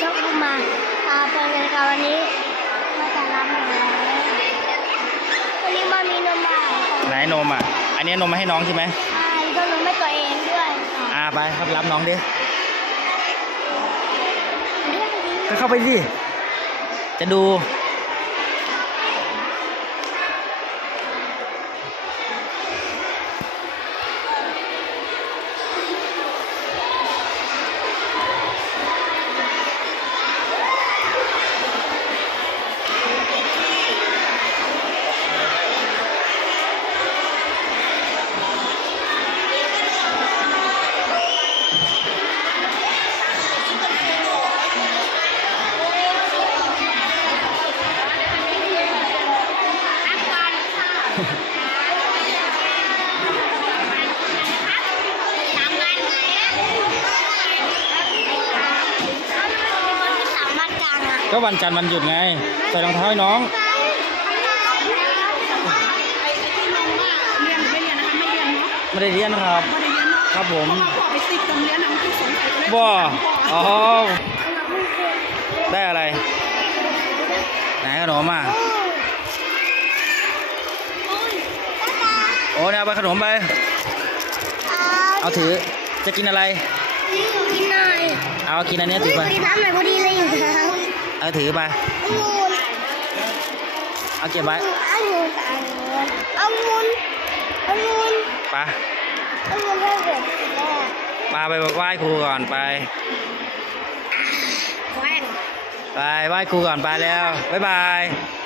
ชอบลูกมาตาเป็นกันกับวันนี้มาแต่รับหนูแล้ววันนี้มามีนมมาไหนนมอะ อันนี้นมมาให้น้องใช่ไหมใช่ก็นมให้ตัวเองด้วย อ่าไปครับรับน้องดิเรื่องนี้ก็เข้าไปดิจะดู ก็วันจันทร์วันหยุดไง ใส่รองเท้าให้น้องเรียนไม่เรียนนะคะไม่เรียนเนาะไม่ได้เรียนนะครับไม่ได้เรียนเนาะครับผมเพราะว่าพ่อไปติดตรงเรียนนะมันคือสงสัยเลยบ่อ๋อพ่อได้อะไร ไหนขนมอะ อ้เนี่ยเอาไปขนมไป เอาถือ จะกินอะไรกินหน่อยเอากินอันเนี้ยอุ้ถืยอไปพอดีน้ำหน่อยพอดีเลยอยู่แล้วเอาถือไป องุ่นเอาเก็บไว้องุ่นองุ่นองุ่นไปองุ่นให้เด็กแม่มาไปไหว้ครูก่อนไปแหว่งไปไหว้ครูก่อนไปแล้ว บ๊ายบายบ